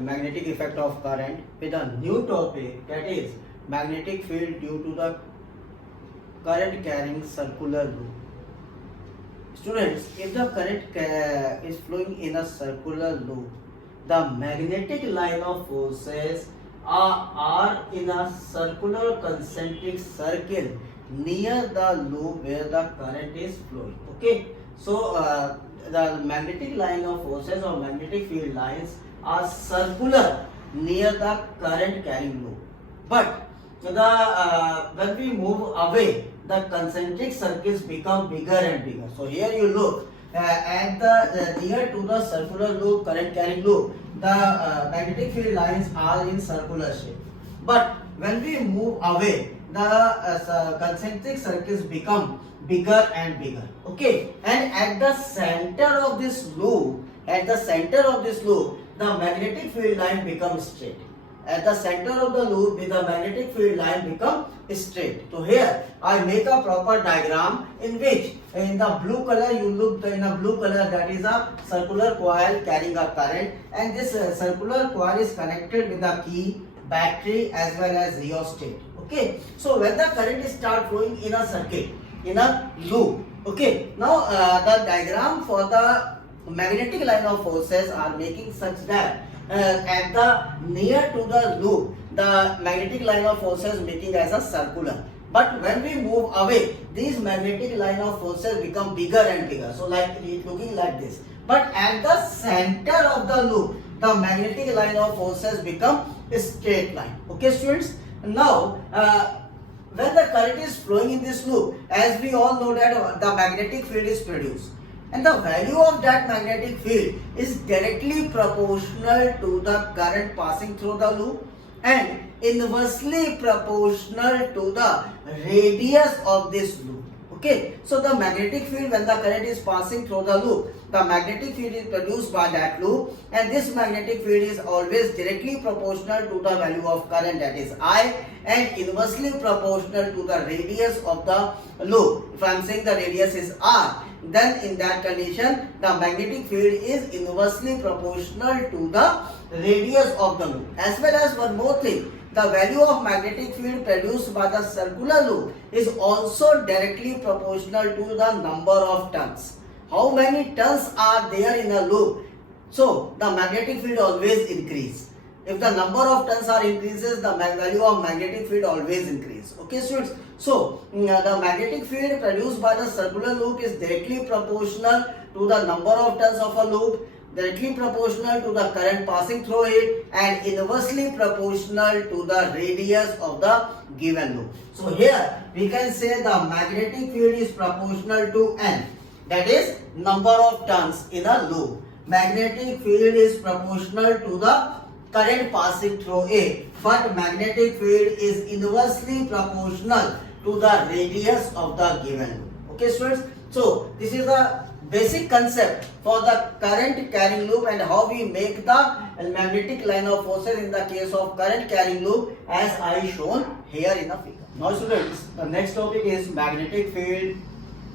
magnetic effect of current with a new topic, that is magnetic field due to the current carrying circular loop. Students, if the current is flowing in a circular loop, the magnetic line of forces are in a circular concentric circle near the loop where the current is flowing. Okay, so the magnetic line of forces or magnetic field lines are circular near the current carrying loop, but when we move away, the concentric circles become bigger and bigger. So here you look at the near to the circular loop, current carrying loop, the magnetic field lines are in circular shape. But when we move away, the concentric circles become bigger and bigger. Okay, and at the center of this loop, the magnetic field line becomes straight. At the center of the loop, the magnetic field line become straight. So here I make a proper diagram in which in the blue color you look in a blue color, that is a circular coil carrying a current, and this circular coil is connected with a key, battery as well as rheostat. Okay, so when the current start flowing in a circuit, in a loop, okay, now the diagram for the magnetic line of forces are making such that at the near to the loop, the magnetic line of forces making as a circular. But when we move away, these magnetic line of forces become bigger and bigger. So like it looking like this. But at the center of the loop, the magnetic line of forces become a straight line. Okay, students. Now, when the current is flowing in this loop, as we all know that the magnetic field is produced. And the value of that magnetic field is directly proportional to the current passing through the loop and inversely proportional to the radius of this loop. Okay, so the magnetic field, when the current is passing through the loop, the magnetic field is produced by that loop, and this magnetic field is always directly proportional to the value of current, that is I, and inversely proportional to the radius of the loop. If I am saying the radius is R, then in that condition the magnetic field is inversely proportional to the radius of the loop. As well as one more thing, the value of magnetic field produced by the circular loop is also directly proportional to the number of turns. How many turns are there in a loop? So the magnetic field always increase. If the number of turns are increases, the value of magnetic field always increase. Okay, students. So the magnetic field produced by the circular loop is directly proportional to the number of turns of a loop, directly proportional to the current passing through it, and inversely proportional to the radius of the given loop. So here we can say the magnetic field is proportional to N, that is number of turns in a loop. Magnetic field is proportional to the current passing through it, but magnetic field is inversely proportional to the radius of the given loop. Okay, students. So this is the basic concept for the current carrying loop and how we make the magnetic line of forces in the case of current carrying loop as I shown here in the figure. Now students, the next topic is magnetic field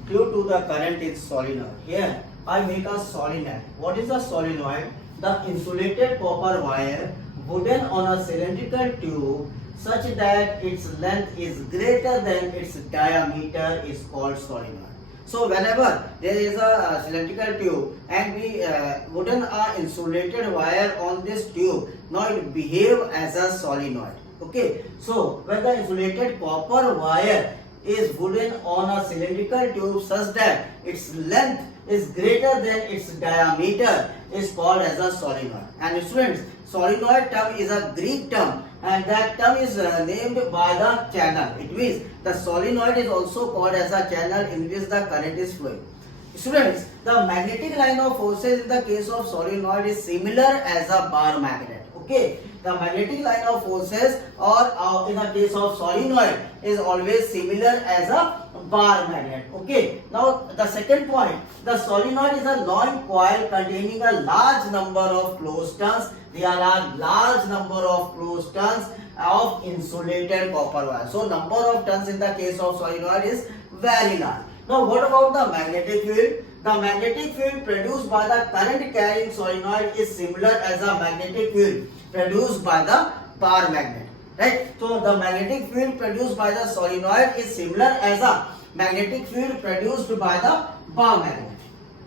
due to the current in solenoid. Here I make a solenoid. What is a solenoid? The insulated copper wire wooden on a cylindrical tube such that its length is greater than its diameter is called solenoid. So whenever there is a cylindrical tube and we wooden insulated wire on this tube, now it behave as a solenoid. Okay, so when the insulated copper wire is wooden on a cylindrical tube such that its length is greater than its diameter is called as a solenoid. And students, solenoid term is a Greek term, and that term is named by the channel. It means the solenoid is also called as a channel in which the current is flowing. Students, the magnetic line of forces in the case of solenoid is similar as a bar magnet. Okay, the magnetic line of forces or in the case of solenoid is always similar as a bar magnet. Okay, now the second point, the solenoid is a long coil containing a large number of closed turns. There are large number of closed turns of insulated copper wire. So number of turns in the case of solenoid is very large. Now what about the magnetic field? the magnetic field produced by the current carrying solenoid is similar as the magnetic field produced by the bar magnet. Right? So the magnetic field produced by the solenoid is similar as a magnetic field produced by the bar magnet.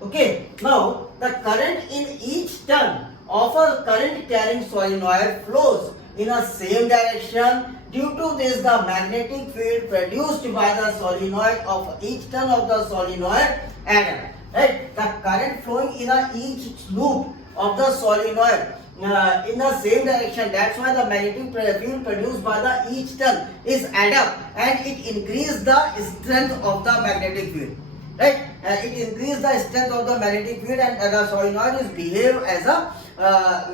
Okay. Now the current in each turn of a current carrying solenoid flows in a same direction. Due to this, the magnetic field produced by the solenoid of each turn of the solenoid add. Right? The current flowing in each loop of the solenoid in the same direction. That's why the magnetic field produced by the each turn is add up, and it increases the strength of the magnetic field. Right? It increases the strength of the magnetic field, and the solenoid is behave as a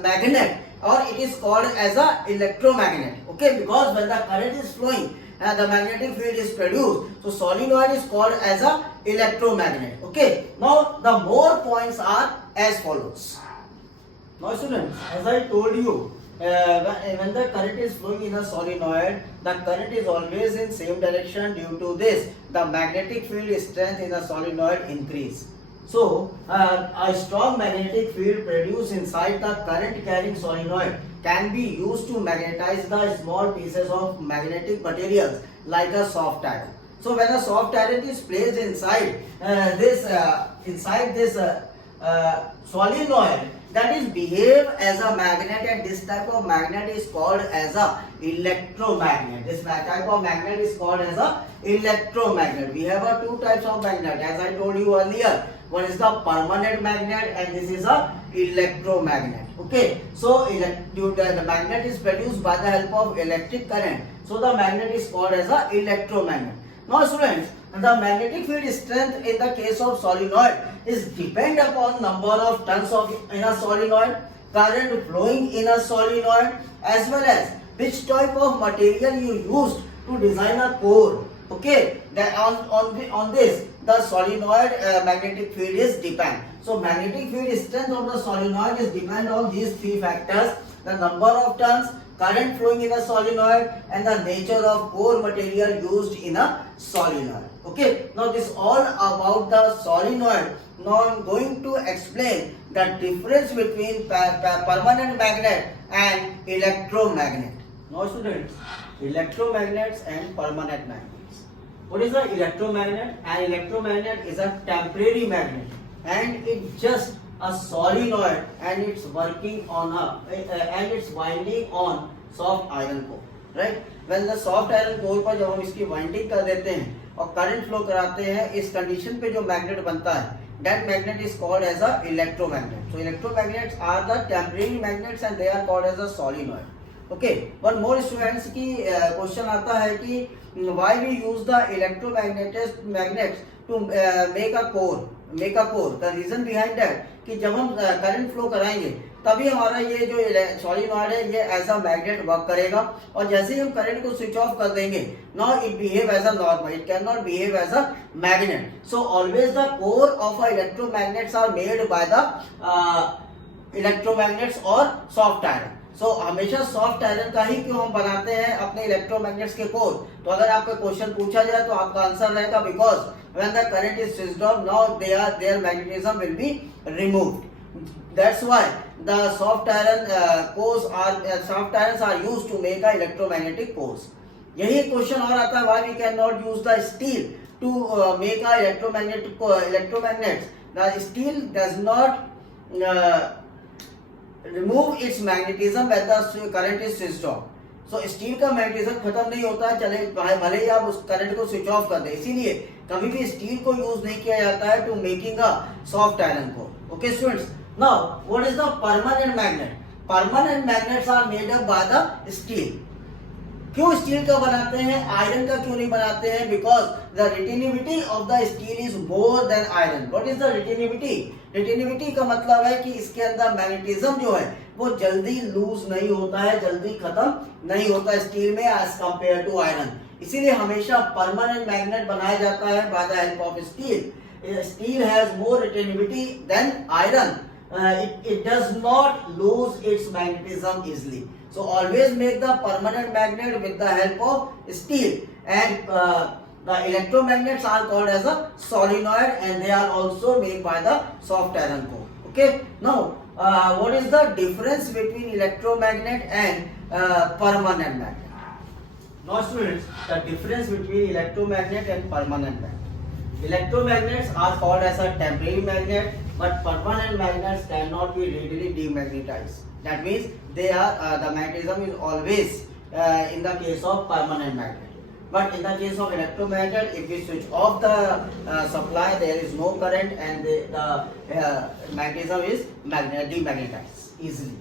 magnet, or it is called as a electromagnet. Okay, because when the current is flowing, the magnetic field is produced, so solenoid is called as a electromagnet. Okay, now the more points are as follows. Now students, as I told you, when the current is flowing in a solenoid, the current is always in same direction. Due to this, the magnetic field strength in a solenoid increase. So, a strong magnetic field produced inside the current carrying solenoid can be used to magnetize the small pieces of magnetic materials like a soft iron. So, when a soft iron is placed inside this solenoid, that is behave as a magnet, and this type of magnet is called as a electromagnet. This type of magnet is called as a electromagnet. We have two types of magnet, as I told you earlier. One is the permanent magnet, and this is a electromagnet. Okay, so the magnet is produced by the help of electric current. So the magnet is called as a electromagnet. Now students, the magnetic field strength in the case of solenoid is depend upon number of turns in a solenoid, current flowing in a solenoid, as well as which type of material you used to design a core. Okay, that on this the solenoid magnetic field is depend. So magnetic field strength of the solenoid is depend on these three factors: the number of turns, current flowing in a solenoid, and the nature of core material used in a solenoid. Okay, now this all about the solenoid. Now I am going to explain the difference between permanent magnet and electromagnet. Now students, electromagnets and permanent magnets. What is an electromagnet? An electromagnet is a temporary magnet, and it's just a solenoid, and it's working on and it's winding on soft iron core. Right? When the soft iron core पर जब हम इसकी winding कर देते हैं और current flow कराते हैं, इस condition पे जो magnet बनता है, that magnet is called as a electromagnet. So electromagnets are the temporary magnets, and they are called as a solenoid. Okay, one more students की question आता है कि why we use the magnets to make a core. The reason behind that कि जब हम current flow कराएंगे तभी हमारा ये जो solenoid है ये as a magnet work करेगा, और जैसे ही हम current को switch off कर देंगे, now it behave as a normal, it cannot behave as a magnet. So always the core of electromagnets are made by the electromagnets or soft iron. So हमेशा soft iron का ही क्यों हम बनाते हैं अपने electromagnets के कोर? तो अगर आपका क्वेश्चन पूछा जाए तो आपका आंसर रहेगा because when the current is switched off, now there magnetism will be removed. That's why the soft irons are used to make a electromagnetic cores. यही क्वेश्चन और आता है, why we can not use the steel to make a electromagnets. The steel does not remove its magnetism when the current is switched off. So steel का magnetism खत्म नहीं होता है, चले भले ही आप उस करंट को स्विच ऑफ कर दें. इसीलिए कभी भी स्टील को यूज नहीं किया जाता है to making a soft iron को. Okay students, now what is the permanent magnet? Permanent magnets are made up by the steel. क्यों स्टील का बनाते हैं, आयरन का क्यों नहीं बनाते हैं? Because the retentivity of the steel is more than iron. What is the retentivity? Retentivity का मतलब है कि इसके अंदर मैग्नेटिज्म जो है वो जल्दी लूज नहीं होता है, जल्दी खत्म नहीं होता है स्टील में एज कंपेयर टू आयरन. इसीलिए हमेशा परमानेंट मैग्नेट बनाया जाता है by the help of steel. Steel has more retentivity than iron. It does not lose its magnetism easily. So always make the permanent magnet with the help of steel, and The electromagnets are called as a solenoid and they are also made by the soft iron core. Okay. Now, what is the difference between electromagnet and permanent magnet? Now students, the difference between electromagnet and permanent magnet. Electromagnets are called as a temporary magnet, but permanent magnets cannot be readily demagnetized. That means they are the magnetism is always in the case of permanent magnet. But in the case of electromagnet, if we switch off the supply, there is no current and the magnetism is demagnetized easily.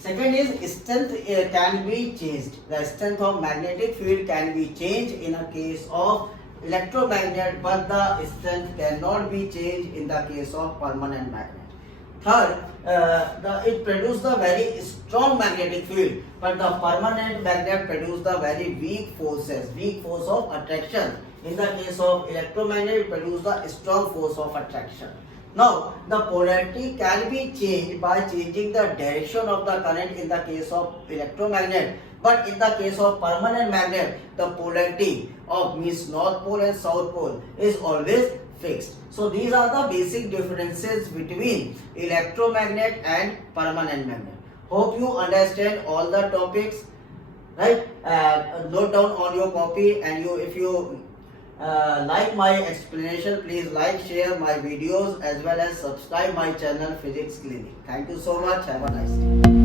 Second is strength can be changed. The strength of magnetic field can be changed in a case of electromagnet, but the strength cannot be changed in the case of permanent magnet. Third, it produces the very strong magnetic field, but the permanent magnet produces the very weak force of attraction. In the case of electromagnet, it produces the strong force of attraction. Now, the polarity can be changed by changing the direction of the current in the case of electromagnet. But in the case of permanent magnet, the polarity of means north pole and south pole is always fixed. So these are the basic differences between electromagnet and permanent magnet. Hope you understand all the topics, right? Note down on your copy, and if you like my explanation, please like, share my videos as well as subscribe my channel Physics Clinic. Thank you so much. Have a nice day.